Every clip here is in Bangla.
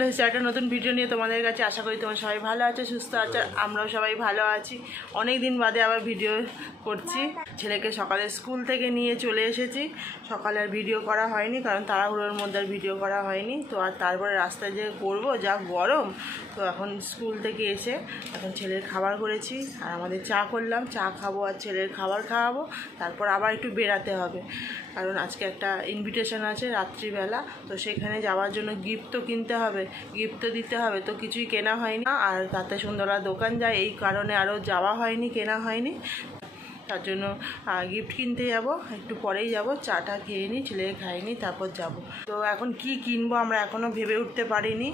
চলে এসেছি একটা নতুন ভিডিও নিয়ে তোমাদের কাছে। আশা করি তোমরা সবাই ভালো আছো, সুস্থ আছো, আমরাও সবাই ভালো আছি। অনেক দিন বাদে আবার ভিডিও করছি। ছেলেকে সকালে স্কুল থেকে নিয়ে চলে এসেছি। সকালে আর ভিডিও করা হয়নি, কারণ তাড়াহুড়োর মধ্যে আর ভিডিও করা হয়নি। তো আর তারপরে রাস্তায় যে করবো, যা গরম। তো এখন স্কুল থেকে এসে এখন ছেলের খাবার করেছি, আর আমাদের চা করলাম। চা খাবো আর ছেলের খাবার খাওয়াবো, তারপর আবার একটু বেরাতে হবে, কারণ আজকে একটা ইনভিটেশন আছে রাত্রিবেলা। তো সেখানে যাওয়ার জন্য গিফট তো কিনতে হবে, গিফট তো দিতে হবে। তো কিছুই কেনা হয়নি, আর তাতে সুন্দরলা দোকান যায়, এই কারণে আরও যাওয়া হয়নি, কেনা হয়নি। তার জন্য গিফট কিনতে যাব, একটু পরেই যাব। চাটা খেয়ে নিই, ছেলেকে খাইনি, তারপর যাব। তো এখন কি কিনবো আমরা এখনও ভেবে উঠতে পারিনি।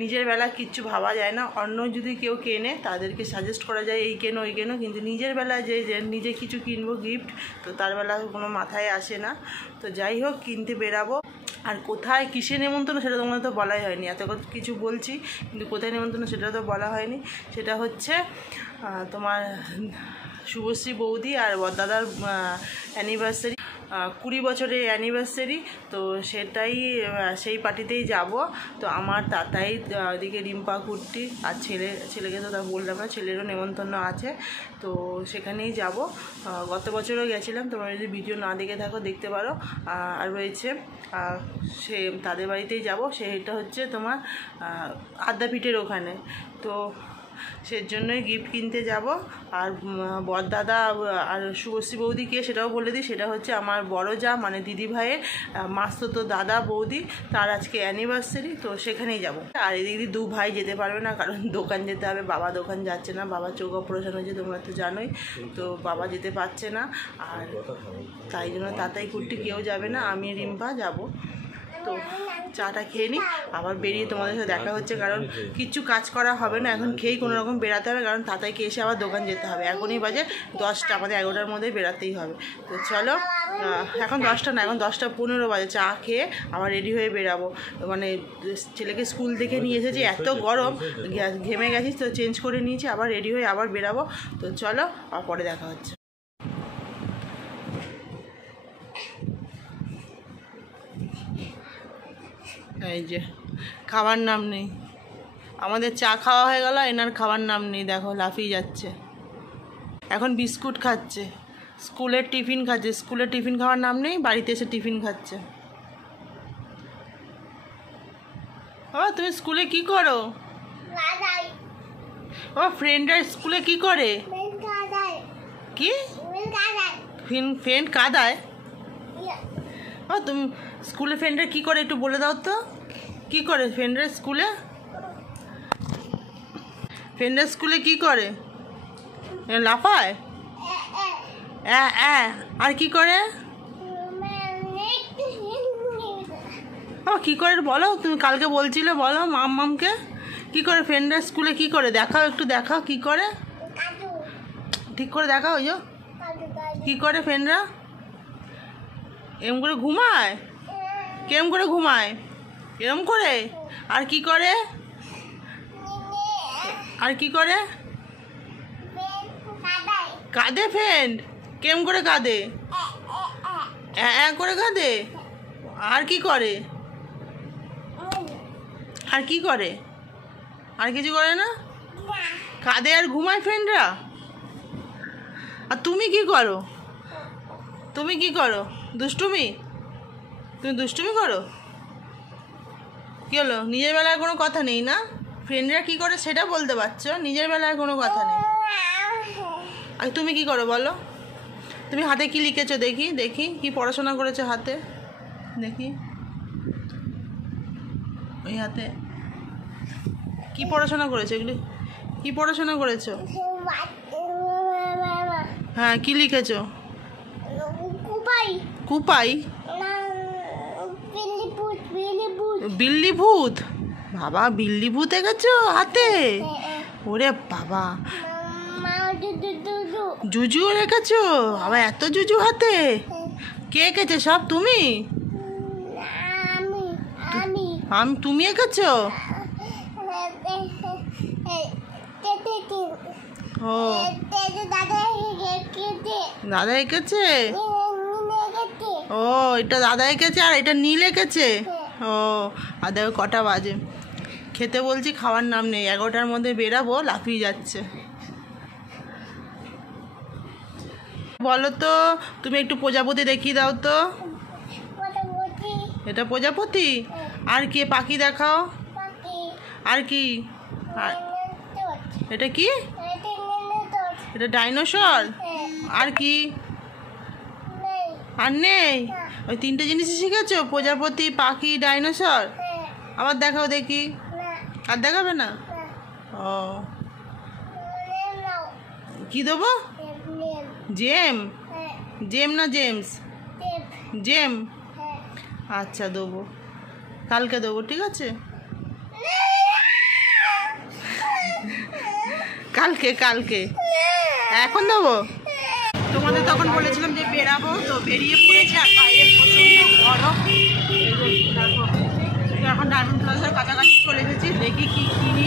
নিজের বেলা কিচ্ছু ভাবা যায় না। অন্য যদি কেউ কেনে তাদেরকে সাজেস্ট করা যায় এই কেনো ওই কেনো, কিন্তু নিজের বেলায় যে নিজে কিছু কিনবো গিফট, তো তার বেলা কোনো মাথায় আসে না। তো যাই হোক, কিনতে বেরাবো। আর কোথায় কিসে নেমন্তন্ন সেটা তোমাদের তো বলাই হয়নি। এত কিছু বলছি, কিন্তু কোথায় নেমন্তন্ন সেটা তো বলা হয়নি। সেটা হচ্ছে তোমার শুভশ্রী বৌদি আর বড়দাদার অ্যানিভার্সারি, 20 বছরের অ্যানিভার্সারি। তো সেই পার্টিতেই যাব। তো আমার তাতাই, ওদিকে রিম্পা কুট্টি, আর ছেলেকে তো তা বললাম না, ছেলেরও নেমন্তন্ন আছে। তো সেখানেই যাব। গত বছরও গেছিলাম, তোমরা যদি ভিডিও না দেখে থাকো দেখতে পারো। আর রয়েছে সে তাদের বাড়িতেই যাব। সেটা হচ্ছে তোমার আদ্যাপীঠের ওখানে। তো সেজন্যই গিফট কিনতে যাব। আর বড়দাদা আর শুভশ্রী বৌদিকে সেটাও বলে দিই, সেটা হচ্ছে আমার বড় যা, মানে দিদি ভাইয়ের মাসতো দাদা বৌদি, তার আজকে অ্যানিভার্সারি। তো সেখানেই যাব। আর এদিক দিয়ে 2 ভাই যেতে পারবে না, কারণ দোকান যেতে হবে। বাবা দোকান যাচ্ছে না, বাবা চোখ অপারেশন হয়েছে, তোমরা তো জানোই। তো বাবা যেতে পারছে না, আর তাই জন্য তাতাই কুট্টি কেউ যাবে না, আমি রিম্পা যাব। তো চাটা খেয়ে নিই, আবার বেরিয়ে তোমাদের সাথে দেখা হচ্ছে। কারণ কিচ্ছু কাজ করা হবে না, এখন খেয়েই কোনো রকম বেরাতে হবে, কারণ তাতাইকে এসে আবার দোকান যেতে হবে। এখনই বাজে 10টা, আমাদের 11টার মধ্যে বেরাতেই হবে। তো চলো, এখন 10টা না, এখন 10টা 15 বাজে। চা খেয়ে আবার রেডি হয়ে বেরাবো। মানে ছেলেকে স্কুল থেকে নিয়ে এসেছি, এত গরম, ঘেমে গেছি। তো চেঞ্জ করে নিয়েছি, আবার রেডি হয়ে আবার বেরাবো। তো চলো, আর পরে দেখা হচ্ছে। এই যে খাবার নাম নেই, আমাদের চা খাওয়া হয়ে গেল, এনার খাবার নাম নেই, দেখো লাফিয়ে যাচ্ছে। এখন বিস্কুট খাচ্ছে, স্কুলের টিফিন খাচ্ছে। স্কুলের টিফিন খাওয়ার নাম নেই, বাড়িতে এসে টিফিন খাচ্ছে। ও তুমি স্কুলে কি করো? ও ফ্রেন্ডরা স্কুলে কি করে? কি ফ্রেন্ড কাদায়? ও তুমি স্কুলে ফ্রেন্ডরা কি করে একটু বলে দাও তো, কি করে ফ্রেন্ডরা স্কুলে? ফ্রেন্ডরা স্কুলে কি করে? লাফায়? আর কি করে? ও কি করে বলো, তুমি কালকে বলছিলে, বলো মামকে। কি করে ফ্রেন্ডরা স্কুলে কি করে দেখাও, একটু দেখাও কি করে, ঠিক করে দেখাও। ওই কি করে ফ্রেন্ডরা? এরম করে ঘুমায়? কেরম করে ঘুমায়? এরম করে? আর কি করে? আর কি করে? কাঁদে ফ্রেন্ড? কেরম করে কাঁদে? করে কাঁদে? আর কি করে? আর কি করে? আর কিছু করে না? কাঁদে আর ঘুমায় ফ্রেন্ডরা? আর তুমি কি করো? তুমি কি করো? দুষ্টুমি? তুমি দুষ্টুমি করো? কি হলো, নিজের বেলায় কোনো কথা নেই না? ফ্রেন্ডরা কি করে সেটা বলতে পারছো, নিজের বেলায় কোনো কথা নেই। আর তুমি কি করো বলো? তুমি হাতে কি লিখেছো দেখি, দেখি কি পড়াশোনা করেছো হাতে, দেখি ওই হাতে কি পড়াশোনা করেছো, এগুলি কি পড়াশোনা করেছো? হ্যাঁ, কি লিখেছো? কুপাই? বিল্লি ভূত? বাবা, বিল্লি ভূত এঁকেছো হাতে? ওরে বাবা, জুজুও রেখেছো? আবার এত জুজু হাতে? কে এঁকেছে সব? তুমি? তুমি এঁকেছো? ও দাদা এঁকেছে? ও এটা দাদা এঁকেছে, আর এটা নীল এঁকেছে। ও আর দেখো কটা বাজে, খেতে বলছি, খাওয়ার নাম নেই। 11টার মধ্যে বেরাবো, লাফিয়ে যাচ্ছে। বলো তো, তুমি একটু প্রজাপতি দেখিয়ে দাও তো। এটা প্রজাপতি? আর কি পাখি দেখাও। আর কি? এটা কি? এটা ডাইনোসর? আর কি? আর নেই? ওই 3টে জিনিসই শিখেছো? প্রজাপতি, পাখি, ডাইনোসর? আবার দেখাও দেখি। আর দেখাবে না? ও, কি দেবো? জেম? জেম না জেমস? জেম। আচ্ছা দেবো, কালকে দেবো, ঠিক আছে? কালকে কালকে, এখন দেবো। তোমাদের তখন বলেছিলাম যে বেরাবো, তো বেরিয়ে পড়েছে। আর বাইরে প্রচণ্ড গরম। এখন ডায়মন্ড প্লাজার কাছাকাছি চলে এসেছি। দেখি কী কিনি,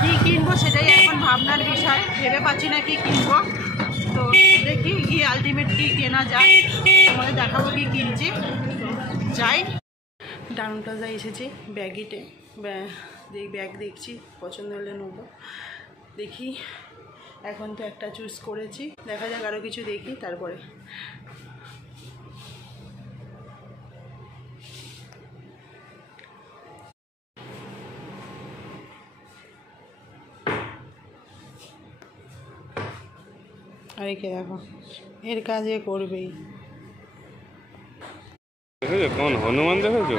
কী কিনবো সেটাই এখন ভাবনার বিষয়। ভেবে পাচ্ছি না কী কিনবো। তো দেখি গিয়ে আলটিমেট কী কেনা যায়, তোমাদের দেখাবো কী কিনছি। যাই। ডায়মন্ড প্লাজায় এসেছি, ব্যাগিটে ব্যাগ দেখছি, পছন্দ হলে নেবো। দেখি, এখন তো একটা চুজ করেছি, দেখা যাক আরও কিছু দেখি তারপরে। আর একে দেখো, এর কাজে করবেই। দেখেছো কোন হনুমান? দেখেছো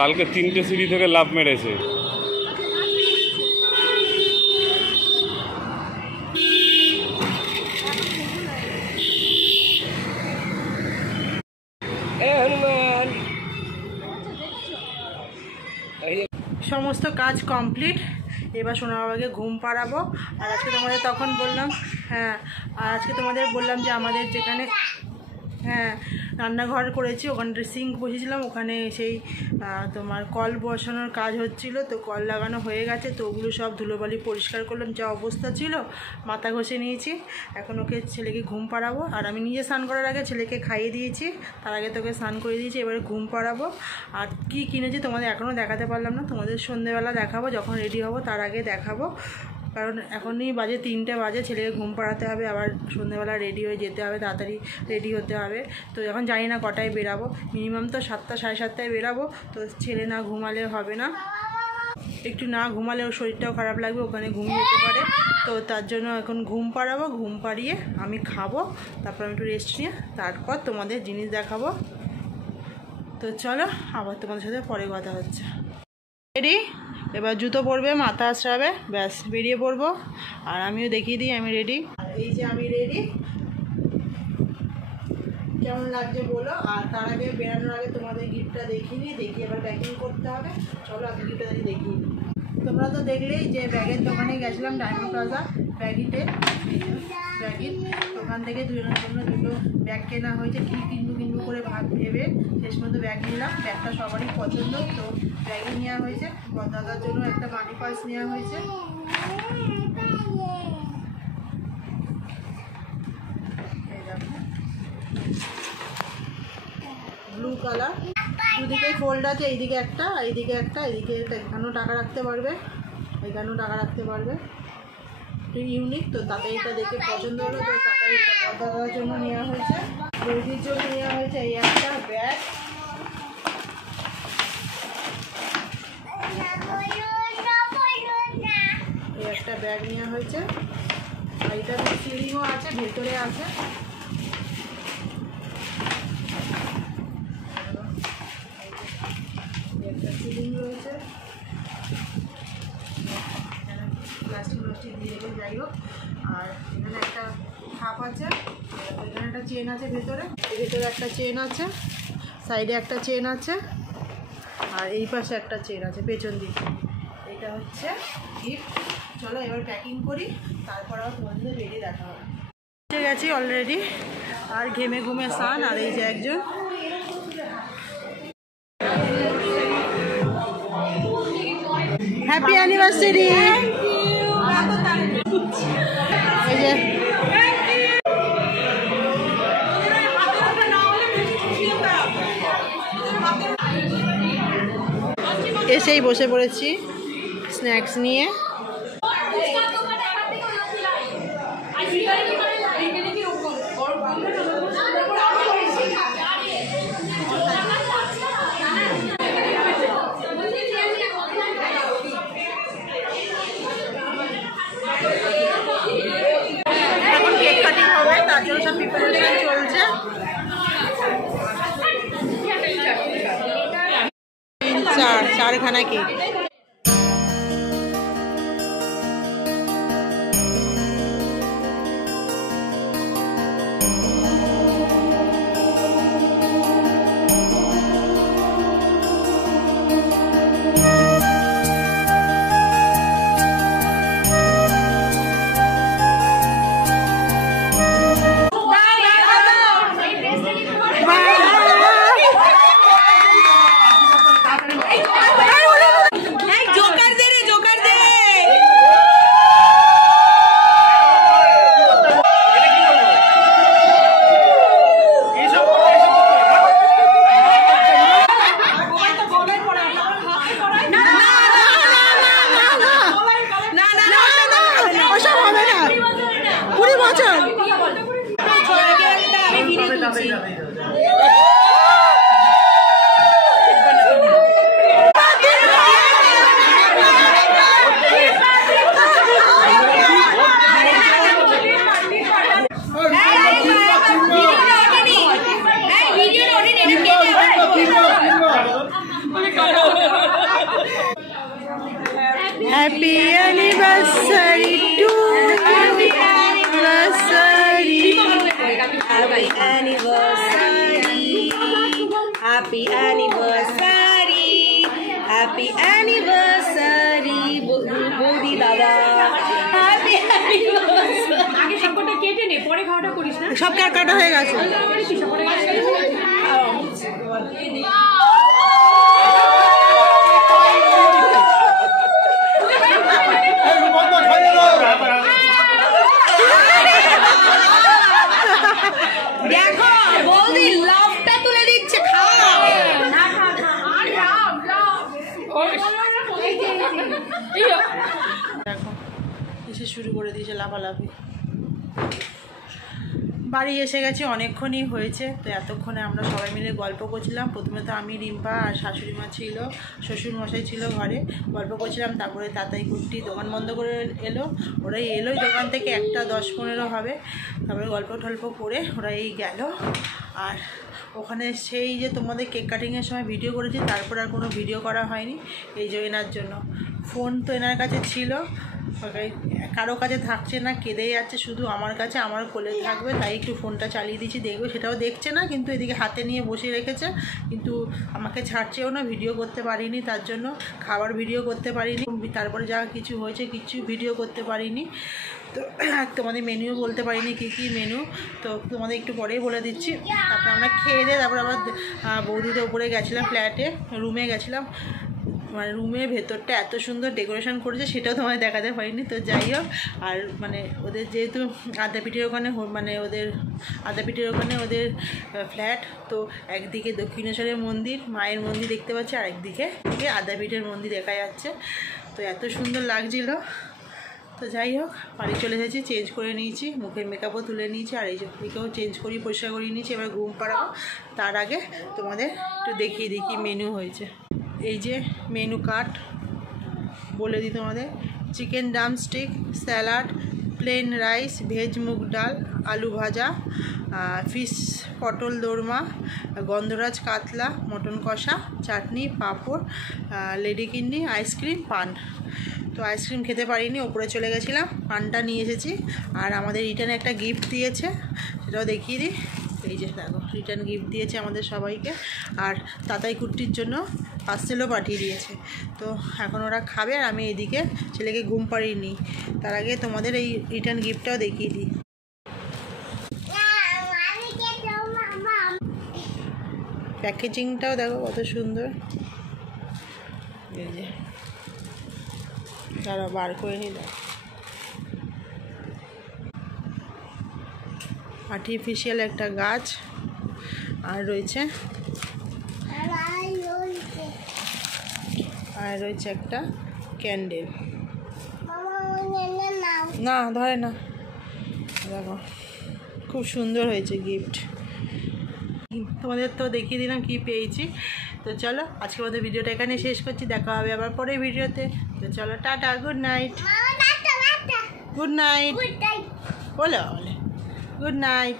কালকে 3টে সিঁড়ি থেকে লাফ মেরেছে। সমস্ত কাজ কমপ্লিট। এবার সোনা বাবাকে ঘুম পাড়াবো। আর আজকে তোমাদের তখন বললাম, হ্যাঁ, আর আজকে তোমাদের বললাম যে আমাদের যেখানে রান্নাঘর করেছি, ওখানে সিঙ্ক বসেছিলাম, ওখানে সেই তোমার কল বসানোর কাজ হচ্ছিল। তো কল লাগানো হয়ে গেছে, তো ওগুলো সব ধুলোবালি পরিষ্কার করলাম, যা অবস্থা ছিল মাথা ঘষে নিয়েছি। এখন ওকে ছেলেকে ঘুম পাড়াবো। আর আমি নিজে স্নান করার আগে ছেলেকে খাইয়ে দিয়েছি, তার আগে তোকে স্নান করে দিয়েছি। এবারে ঘুম পাড়াবো। আর কি কিনেছি তোমাদের এখনও দেখাতে পারলাম না, তোমাদের সন্ধ্যেবেলা দেখাবো, যখন রেডি হব তার আগে দেখাবো। কারণ এখনই বাজে 3টে বাজে, ছেলেকে ঘুম পাড়াতে হবে, আবার সন্ধ্যেবেলা রেডি হয়ে যেতে হবে, তাড়াতাড়ি রেডি হতে হবে। তো এখন জানি না কটায় বেরাবো, মিনিমাম তো 7টা সাড়ে 7টায় বেরাবো। তো ছেলে না ঘুমালে হবে না, একটু না ঘুমালে ওর শরীরটাও খারাপ লাগবে, ওখানে ঘুমিয়ে যেতে পারে। তো তার জন্য এখন ঘুম পাড়াবো, ঘুম পাড়িয়ে আমি খাবো, তারপর আমি একটু রেস্ট নিয়ে তারপর তোমাদের জিনিস দেখাবো। তো চলো, আবার তোমাদের সাথে পরে কথা হচ্ছে। রেডি? এবার জুতো পরবে, মাথা আঁচড়াবে, ব্যাস বেরিয়ে পড়বো। আর আমিও দেখিয়ে দিই আমি রেডি। এই যে আমি রেডি, কেমন লাগছে বলো। আর তার আগে বেরানোর আগে তোমাদের গিফটটা দেখিয়ে নিই, দেখিয়ে এবার প্যাকিং করতে হবে। চলো আমি গিফটটা দেখিয়ে নিই। তোমরা তো দেখলেই যে ব্যাগের দোকানে গেছিলাম, ডায়মন্ড প্লাজা ব্যাগিটে, ব্যাগিট। ওখান থেকে দুজনের জন্য 2টো ব্যাগ কেনা হয়েছে। কী কিনবো করে ভেবে শেষ পর্যন্ত ব্যাগ নিলাম। ব্যাগটা সবারই পছন্দ, তো ব্যাগই নেওয়া হয়েছে। দাদার জন্য একটা মানি পার্স নেওয়া হয়েছে। ব্লু কালার, দুদিকেই ফোল্ড আছে, এইদিকে একটা, এইদিকে একটা, এইদিকে এখানেও টাকা রাখতে পারবে, এখানেও টাকা রাখতে পারবে। ইউনিক, তো তাতে এটা দেখে পছন্দ হলো, তো তাতে এটা দাদার জন্য নেওয়া হয়েছে। বৌদির জন্য নেওয়া হয়েছে এই একটা ব্যাগ। এই একটা ব্যাগ নেওয়া হয়েছে। আর এটা সিলিংও আছে, ভেতরে আছে। একটা সিলিং রয়েছে, প্লাস্টিক দিয়ে রেখে, যাই হোক। আর এখানে একটা খাপ আছে, এখানে একটা চেন আছে, ভেতরে একটা চেন আছে, সাইডে একটা চেন আছে, আর এই পাশে একটা চেন আছে পেছন দিকে। এটা হচ্ছে গিফট। চলো এবার প্যাকিং করি, তারপর আবার তোমাদের বেরিয়ে দেখা হবে। পৌঁছে গেছি অলরেডি, আর ঘেমে ঘুমে স্নান। আর এই যে একজন, হ্যাপি অ্যানিভার্সারি। এই যে এসেই বসে পড়েছি স্ন্যাক্স নিয়ে। এখন কেক কাটিং হবে, তার জন্য সব প্রিপারেশন চলছে। চারখানা cake. Happy anniversary to you. Happy anniversary. Happy anniversary. Happy anniversary. Happy anniversary. Bodi dada. Happy anniversary. আগে সবকটা কেটে নে, পরে খাওয়াটা করিস না। সব কেক কাটা হয়ে গেছে। দেখো বৌদি লাভটা তুলে দিচ্ছে, খাও না দেখো এসে শুরু করে দিয়েছে লাফালাফি। বাড়ি এসে গেছি, অনেকক্ষণই হয়েছে। তো এতক্ষণে আমরা সবাই মিলে গল্প করছিলাম। প্রথমে তো আমি, রিম্পা আর শাশুড়ি মা ছিল, শ্বশুরমশাই ছিল ঘরে, গল্প করছিলাম। তারপরে তাতাই কুট্টি দোকান বন্ধ করে এলো। ওরাই এলোই দোকান থেকে 1টা 10-15 হবে। তারপরে গল্প টল্প করে ওরা এই গেল। আর ওখানে সেই যে তোমাদের কেক কাটিংয়ের সময় ভিডিও করেছি, তারপর আর কোনো ভিডিও করা হয়নি। এই যে এনার জন্য ফোন তো এনার কাছে ছিল, কারো কাছে থাকছে না, কেঁদে যাচ্ছে, শুধু আমার কাছে, আমার কোলে থাকবে, তাই একটু ফোনটা চালিয়ে দিচ্ছি, দেখবে। সেটাও দেখছে না, কিন্তু এদিকে হাতে নিয়ে বসে রেখেছে, কিন্তু আমাকে ছাড়ছেও না। ভিডিও করতে পারিনি, তার জন্য খাবার ভিডিও করতে পারিনি। তারপরে যা কিছু হয়েছে কিছু ভিডিও করতে পারিনি। তো তোমাদের মেনুও বলতে পারিনি কী কী মেনু, তো তোমাদের একটু পরেই বলে দিচ্ছি। তারপরে আমরা খেয়ে দিয়ে তারপর আবার বৌদিদের উপরে গেছিলাম, ফ্ল্যাটে রুমে গেছিলাম। মানে রুমের ভেতরটা এত সুন্দর ডেকোরেশন করেছে, সেটাও তোমায় দেখাতে পারিনি। তো যাই হোক, আর মানে ওদের যেহেতু আদ্যাপীঠের ওখানে, মানে ওদের আদ্যাপীঠের ওখানে ওদের ফ্ল্যাট, তো একদিকে দক্ষিণেশ্বরের মন্দির, মায়ের মন্দির দেখতে পাচ্ছি, আর একদিকে আদ্যাপীঠের মন্দির দেখা যাচ্ছে। তো এত সুন্দর লাগছিল। তো যাই হোক, বাড়ি চলে এসেছি, চেঞ্জ করে নিয়েছি, মুখের মেকআপও তুলে নিয়েছি, আর এই যে একেও চেঞ্জ করি, পরিষ্কার করিয়ে নিয়েছি। এবার ঘুম পাড়াবো। তার আগে তোমাদের একটু দেখিয়ে দিই কী মেনু হয়েছে। এই যে মেনু কার্ড বলে দিই তোমাদের: chicken drumstick, salad, plain rice, veg মুগ ডাল, আলু ভাজা, ফিশ পটল দোরমা, গন্ধরাজ কাতলা, মটন কষা, চাটনি, পাঁপড়, লেডি কিডনি, আইসক্রিম, পান। তো আইসক্রিম খেতে পারিনি, ওপরে চলে গেছিলাম, পানটা নিয়ে এসেছি। আর আমাদের রিটার্নে একটা গিফট দিয়েছে, সেটাও দেখিয়ে দিই। এই যে দেখো, রিটার্ন গিফট দিয়েছে আমাদের সবাইকে। আর তাতাই কুট্টির জন্য পার্সেলও পাঠিয়ে দিয়েছে। তো এখন ওরা খাবে, আর আমি এদিকে ছেলেকে ঘুম পাড়িয়ে নিই। তার আগে তোমাদের এই রিটার্ন গিফটটাও দেখিয়ে দিই। প্যাকেজিংটাও দেখো কত সুন্দর। এই যে তারা বার করে নিল, আর্টিফিশিয়াল একটা গাছ, আর রয়েছে আর রয়েছে একটা ক্যান্ডেল। না ধরে না, দেখো খুব সুন্দর হয়েছে গিফট। তোমাদের তো দেখিয়ে দিলাম কি পেয়েছি। তো চলো আজকের মধ্যে ভিডিওটা এখানে শেষ করছি, দেখা হবে আবার পরের ভিডিওতে। তো চলো tata, good night. Good night বলো, গুড নাইট।